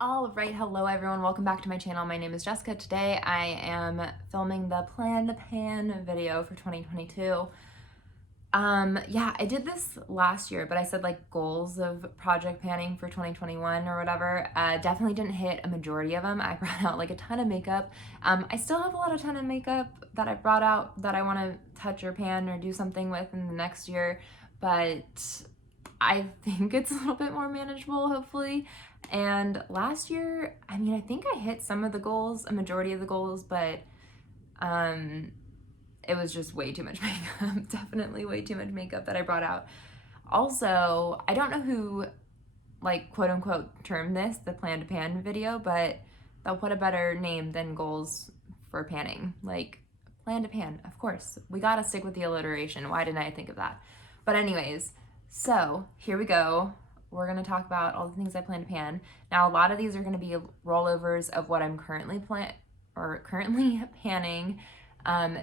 All right, hello everyone, welcome back to my channel. My name is Jessica. Today I am filming the plan to pan video for 2022. Yeah, I did this last year, but I said like goals of project panning for 2021 or whatever. Definitely didn't hit a majority of them. I brought out like a ton of makeup. I still have a ton of makeup that I brought out that I want to touch or pan or do something with in the next year, but I think it's a little bit more manageable, hopefully. And last year, I think I hit some of the goals, a majority of the goals, but it was just way too much makeup. Definitely way too much makeup that I brought out. Also, I don't know who, like, quote unquote, termed this the plan to pan video, but what a better name than goals for panning. Like, plan to pan, of course. We gotta stick with the alliteration. Why didn't I think of that? But, anyways, so here we go. We're going to talk about all the things I plan to pan. Now, a lot of these are going to be rollovers of what I'm currently panning,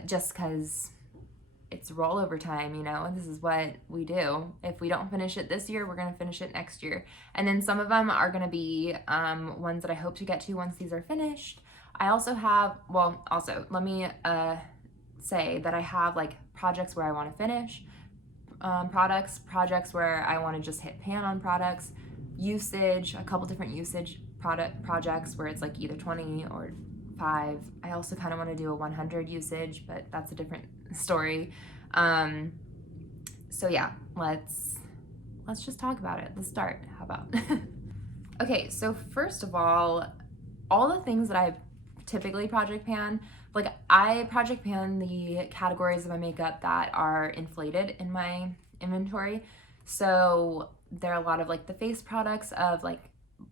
just because it's rollover time, you know. This is what we do. If we don't finish it this year, we're going to finish it next year. And then some of them are going to be ones that I hope to get to once these are finished. I also have, let me say that I have like projects where I want to finish, projects where I want to just hit pan on products, usage, a couple different usage projects where it's like either 20 or 5. I also kind of want to do a 100 usage, but that's a different story. So yeah, let's just talk about it. Let's start. How about? Okay, so first of all the things that I typically project pan, like I project pan the categories of my makeup that are inflated in my inventory. So there are a lot of like the face products of like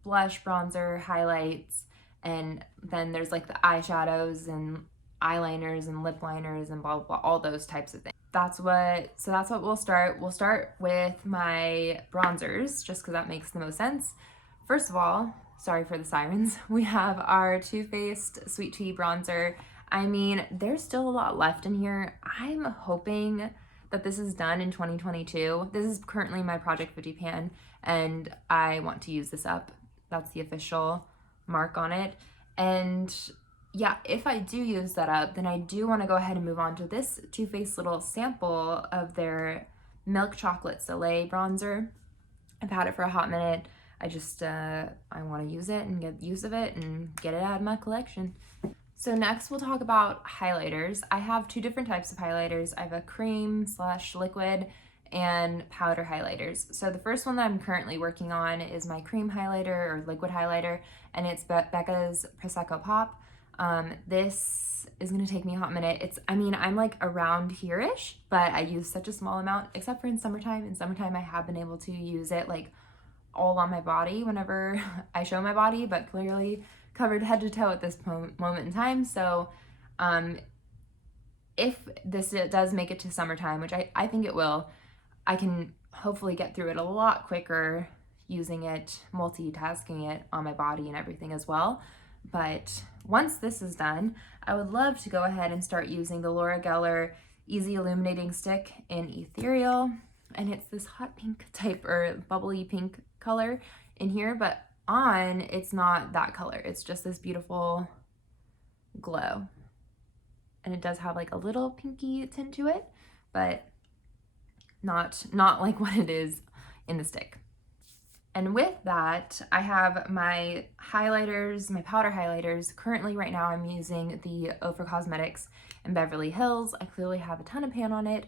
blush, bronzer, highlights, and then there's like the eyeshadows and eyeliners and lip liners and blah, blah, blah, all those types of things. That's what we'll start. We'll start with my bronzers, just because that makes the most sense. First of all, sorry for the sirens, we have our Too Faced Sweet Tea bronzer. There's still a lot left in here. I'm hoping that this is done in 2022. This is currently my Project 50 pan, and I want to use this up. That's the official mark on it. And yeah, if I do use that up, then I do want to go ahead and move on to this Too Faced little sample of their Milk Chocolate Soleil bronzer. I've had it for a hot minute. I want to use it and get use of it and get it out of my collection. So next we'll talk about highlighters. I have 2 different types of highlighters. I have a cream / liquid and powder highlighters. So the first one that I'm currently working on is my cream highlighter or liquid highlighter, and it's Becca's Prosecco Pop. This is gonna take me a hot minute. I'm like around here-ish, but I use such a small amount, except for in summertime. In summertime, I have been able to use it like all on my body whenever I show my body, but clearly covered head to toe at this moment in time. So if this does make it to summertime, which I think it will, I can hopefully get through it a lot quicker using it, multitasking it on my body and everything as well. But once this is done, I would love to go ahead and start using the Laura Geller Easy Illuminating Stick in Ethereal. And it's this hot pink type or bubbly pink color in here, but on it's not that color. It's just this beautiful glow. And it does have like a little pinky tint to it, but not like what it is in the stick. And with that, I have my highlighters, my powder highlighters. Currently right now I'm using the Ofra Cosmetics in Beverly Hills. I clearly have a ton of pan on it.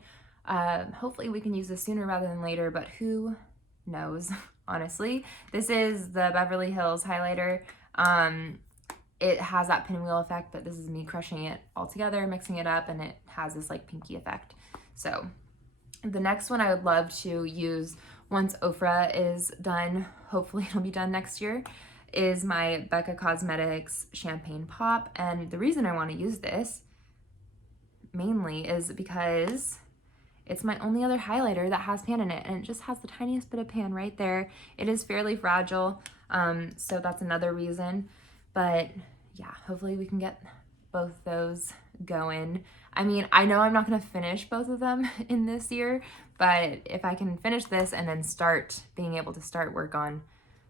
Hopefully we can use this sooner rather than later, but who knows, honestly. This is the Beverly Hills highlighter. It has that pinwheel effect, but this is me crushing it all together, mixing it up, and it has this like pinky effect. So the next one I would love to use once Ofra is done, hopefully it'll be done next year, is my Becca Cosmetics Champagne Pop. And the reason I want to use this mainly is because it's my only other highlighter that has pan in it, and it just has the tiniest bit of pan right there. It is fairly fragile, so that's another reason. But yeah, hopefully we can get both those going. I know I'm not gonna finish both of them in this year, but if I can finish this and then start being able to start work on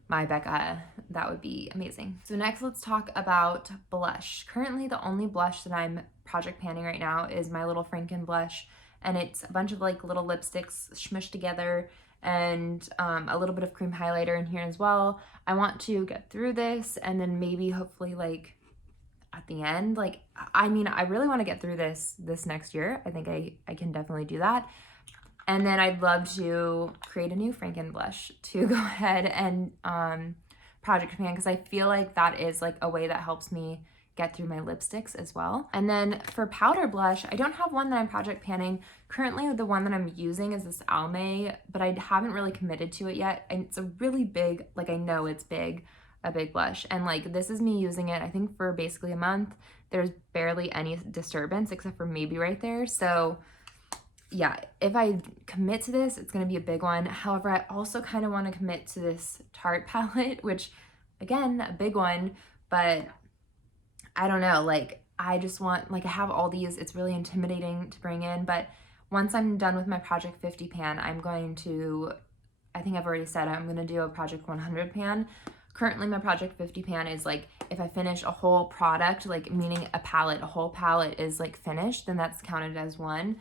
my Becca, that would be amazing. So next, let's talk about blush. Currently, the only blush that I'm project panning right now is my little Franken blush, and it's a bunch of like little lipsticks smushed together and a little bit of cream highlighter in here as well. I want to get through this and then maybe hopefully like at the end, like, I mean, I really want to get through this next year. I think I can definitely do that. And then I'd love to create a new Franken blush to go ahead and project pan, because I feel like that is like a way that helps me get through my lipsticks as well. And then for powder blush, I don't have one that I'm project panning. Currently, the one that I'm using is this Almay, but I haven't really committed to it yet. And it's a really big, like, I know it's big, a big blush. And like, this is me using it, I think, for basically a month. There's barely any disturbance except for maybe right there. So yeah, if I commit to this, it's gonna be a big one. However, I also kind of want to commit to this Tarte palette, which again, a big one, but I don't know, like, I just want, like, I have all these, it's really intimidating to bring in, but once I'm done with my Project 50 pan, I'm going to, I think I've already said I'm gonna do a Project 100 pan. Currently, my Project 50 pan is like, if I finish a whole product, like meaning a palette, a whole palette is like finished, then that's counted as one.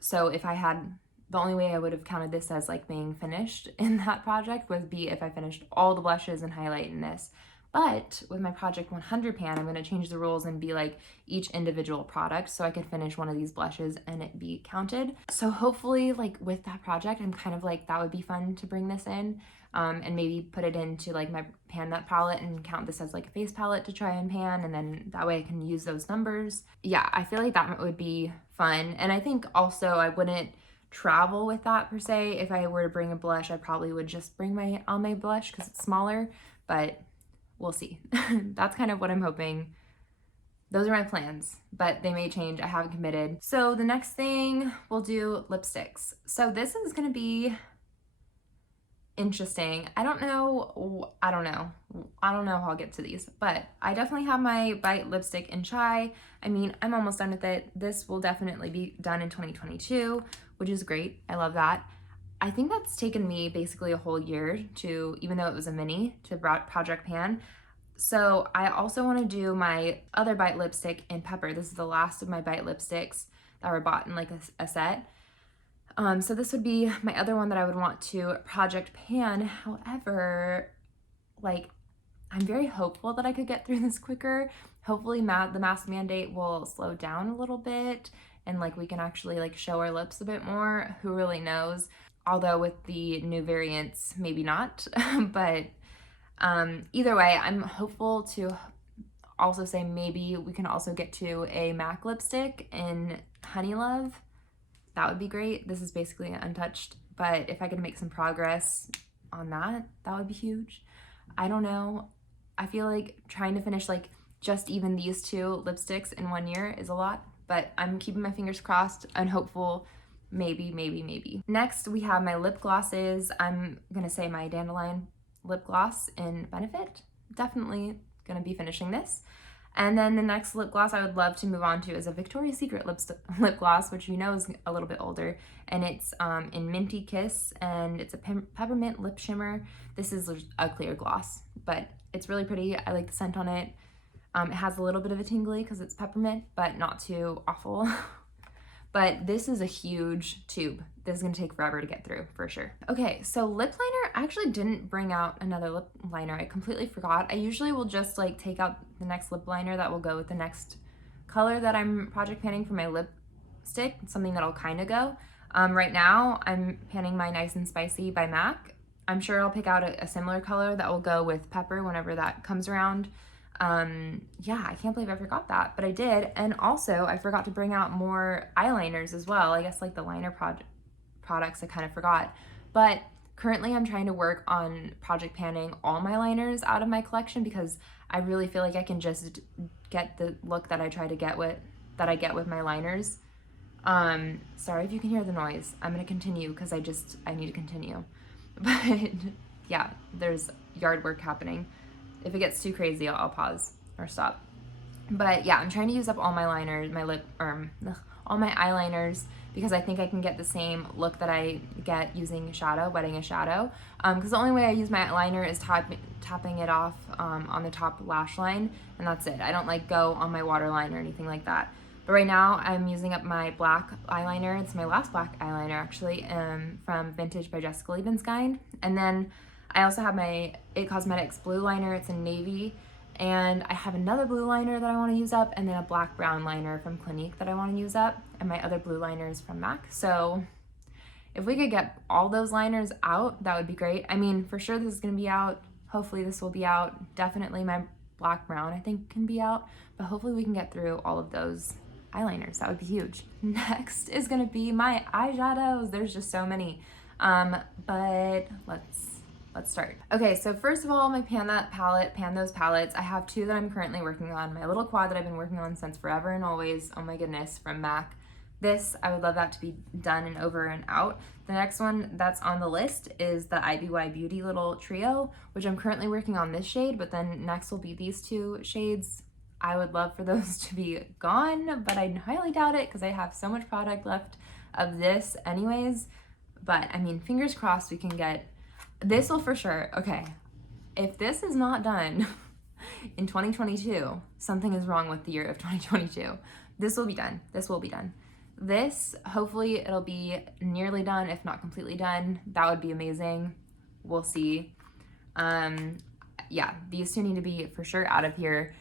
So if I had, the only way I would have counted this as like being finished in that project would be if I finished all the blushes and highlight in this. But with my Project 100 pan, I'm going to change the rules and be like each individual product, so I could finish one of these blushes and it be counted. So hopefully, like with that project, I'm kind of like, that would be fun to bring this in, and maybe put it into like my pan that palette and count this as like a face palette to try and pan, and then that way I can use those numbers. Yeah, I feel like that would be fun. And I think also I wouldn't travel with that per se. If I were to bring a blush, I probably would just bring my Almay blush because it's smaller, but we'll see. That's kind of what I'm hoping. Those are my plans, but they may change. I haven't committed. So the next thing we'll do lipsticks. So this is gonna be interesting. I don't know how I'll get to these, but I definitely have my Bite lipstick in Chai. I mean, I'm almost done with it. This will definitely be done in 2022, which is great. I love that. I think that's taken me basically a whole year to, even though it was a mini, to project pan. So I also want to do my other Bite lipstick in Pepper. This is the last of my Bite lipsticks that were bought in like a set. So this would be my other one that I would want to project pan. However, like, I'm very hopeful that I could get through this quicker. Hopefully the mask mandate will slow down a little bit and like we can actually like show our lips a bit more. Who really knows? Although with the new variants, maybe not. But either way, I'm hopeful to also say maybe we can also get to a MAC lipstick in Honey Love. That would be great. This is basically untouched, but if I could make some progress on that, that would be huge. I don't know. I feel like trying to finish like just even these two lipsticks in 1 year is a lot, but I'm keeping my fingers crossed and hopeful. Maybe. Next, we have my lip glosses. I'm gonna say my Dandelion lip gloss in Benefit. Definitely gonna be finishing this. And then the next lip gloss I would love to move on to is a Victoria's Secret lip gloss, which you know is a little bit older, and it's in Minty Kiss, and it's a peppermint lip shimmer. This is a clear gloss, but it's really pretty. I like the scent on it. It has a little bit of a tingly because it's peppermint, but not too awful. But this is a huge tube. This is gonna take forever to get through, for sure. Okay, so lip liner, I actually didn't bring out another lip liner. I completely forgot. I usually will just like take out the next lip liner that will go with the next color that I'm project panning for my lipstick, something that'll kind of go. Right now, I'm panning my Nice and Spicy by MAC. I'm sure I'll pick out a similar color that will go with Pepper whenever that comes around. Yeah, I can't believe I forgot that, but I did. And also I forgot to bring out more eyeliners as well. I guess like the liner products I kind of forgot, but currently I'm trying to work on project panning all my liners out of my collection because I really feel like I can just get the look that I get with my liners. Sorry if you can hear the noise. I'm gonna continue because I need to continue. But yeah, there's yard work happening. If it gets too crazy, I'll pause or stop. But yeah, I'm trying to use up all my liners, all all my eyeliners because I think I can get the same look that I get using a shadow, wetting a shadow. Because the only way I use my eyeliner is tapping it off on the top lash line, and that's it. I don't like go on my waterline or anything like that. But right now I'm using up my black eyeliner. It's my last black eyeliner actually, from Vintage by Jessica Liebenskind. And then I also have my It Cosmetics blue liner. It's in navy. And I have another blue liner that I want to use up, and then a black brown liner from Clinique that I want to use up, and my other blue liner is from MAC. So if we could get all those liners out, that would be great. I mean, for sure this is going to be out. Hopefully this will be out. Definitely my black brown I think can be out, but hopefully we can get through all of those eyeliners. That would be huge. Next is going to be my eyeshadows. There's just so many. But let's start. Okay, so first of all, my Pan Those palettes. I have two that I'm currently working on. My little quad that I've been working on since forever and always, oh my goodness, from MAC. This, I would love that to be done and over and out. The next one that's on the list is the IBY Beauty little trio, which I'm currently working on this shade, but then next will be these two shades. I would love for those to be gone, but I highly doubt it because I have so much product left of this anyways. But I mean, fingers crossed we can get, this will for sure, okay, if this is not done in 2022, something is wrong with the year of 2022. This will be done. This will be done. This, hopefully it'll be nearly done, if not completely done. That would be amazing. We'll see. Yeah, these two need to be for sure out of here.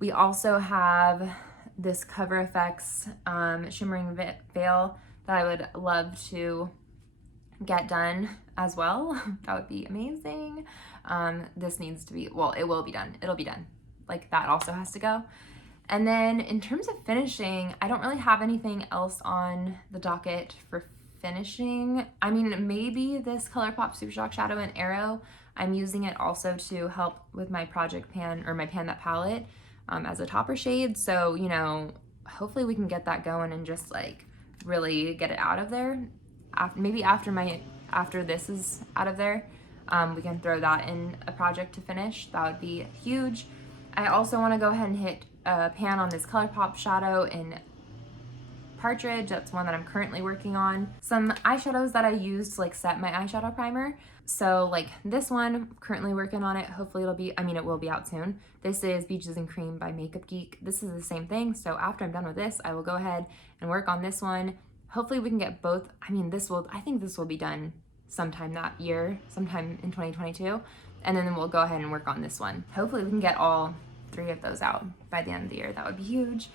We also have this Cover FX shimmering veil that I would love to get done as well. That would be amazing. This needs to be, well, it will be done. It'll be done. Like that also has to go. And then in terms of finishing, I don't really have anything else on the docket for finishing. I mean, maybe this ColourPop Super Shock Shadow in Arrow. I'm using it also to help with my project pan, or my Pan That palette, as a topper shade. So, you know, hopefully we can get that going and just like really get it out of there. Maybe after this is out of there, we can throw that in a project to finish. That would be huge. I also want to go ahead and hit a pan on this ColourPop shadow in Partridge. That's one that I'm currently working on. Some eyeshadows that I use to like set my eyeshadow primer. So like this one, I'm currently working on it. Hopefully it'll be, I mean, it will be out soon. This is Beaches and Cream by Makeup Geek. This is the same thing. So after I'm done with this, I will go ahead and work on this one. Hopefully we can get both. I mean, I think this will be done sometime that year, sometime in 2022. And then we'll go ahead and work on this one. Hopefully we can get all three of those out by the end of the year. That would be huge.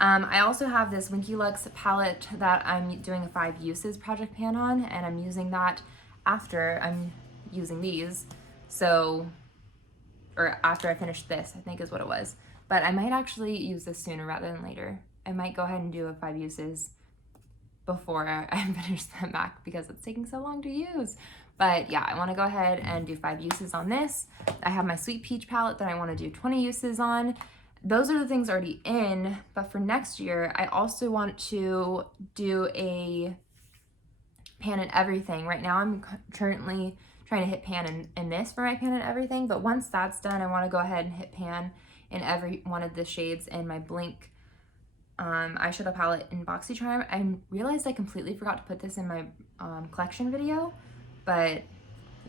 I also have this Winky Lux palette that I'm doing a 5 uses project pan on, and I'm using that after I'm using these. So, or after I finish this, I think is what it was. But I might actually use this sooner rather than later. I might go ahead and do a 5 uses before I finish the MAC because it's taking so long to use. But yeah, I want to go ahead and do 5 uses on this. I have my Sweet Peach palette that I want to do 20 uses on. Those are the things already in, but for next year, I also want to do a pan and everything. Right now, I'm currently trying to hit pan in this for my pan and everything, but once that's done, I want to go ahead and hit pan in every one of the shades in my Blink eyeshadow palette in BoxyCharm. I realized I completely forgot to put this in my collection video, but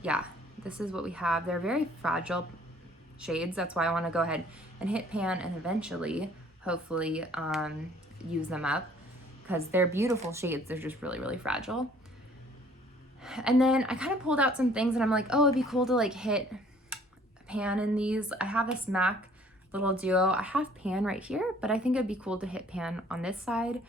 yeah, this is what we have. They're very fragile shades. That's why I want to go ahead and hit pan and eventually, hopefully, use them up because they're beautiful shades. They're just really, really fragile. And then I kind of pulled out some things and I'm like, oh, it'd be cool to like hit pan in these. I have this MAC little duo. I have pan right here, but I think it'd be cool to hit pan on this side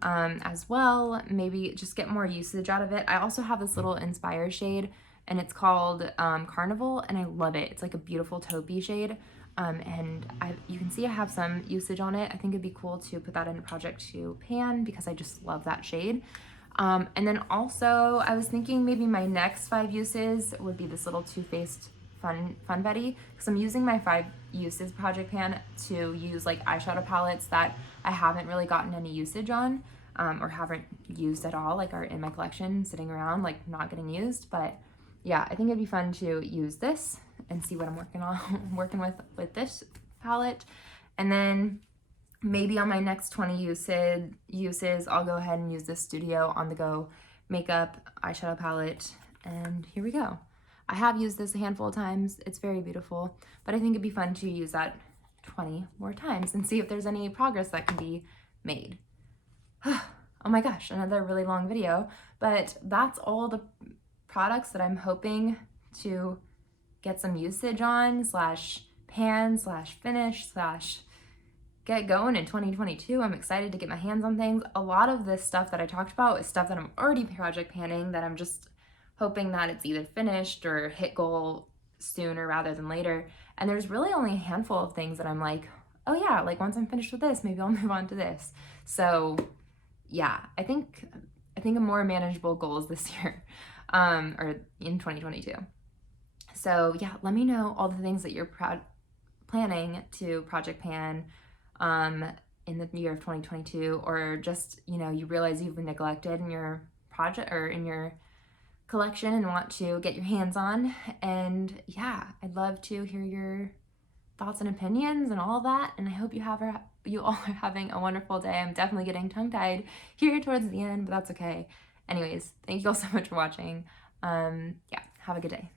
as well. Maybe just get more usage out of it. I also have this little Inspire shade and it's called Carnival, and I love it. It's like a beautiful taupey shade. And you can see I have some usage on it. I think it'd be cool to put that in a project to pan because I just love that shade. And then also I was thinking maybe my next 5 uses would be this little Too Faced Funfetti, because I'm using my 5 uses project pan to use like eyeshadow palettes that I haven't really gotten any usage on, or haven't used at all, like are in my collection sitting around like not getting used. But yeah, I think it'd be fun to use this and see what I'm working with this palette. And then maybe on my next 20 uses, I'll go ahead and use this Studio On The Go makeup eyeshadow palette. And here we go. I have used this a handful of times. It's very beautiful, but I think it'd be fun to use that 20 more times and see if there's any progress that can be made. Oh my gosh, another really long video, but that's all the products that I'm hoping to get some usage on, slash pan, slash finish, slash get going in 2022. I'm excited to get my hands on things. A lot of this stuff that I talked about is stuff that I'm already project panning, that I'm just hoping that it's either finished or hit goal sooner rather than later. And there's really only a handful of things that I'm like, oh yeah, like once I'm finished with this, maybe I'll move on to this. So yeah, I think a more manageable goals this year, or in 2022. So yeah, let me know all the things that you're planning to project pan in the year of 2022, or just, you realize you've been neglected in your project or in your collection and want to get your hands on. And yeah, I'd love to hear your thoughts and opinions and all of that. And I hope you all are having a wonderful day. I'm definitely getting tongue-tied here towards the end, but that's okay. Anyways, thank you all so much for watching. Yeah, have a good day.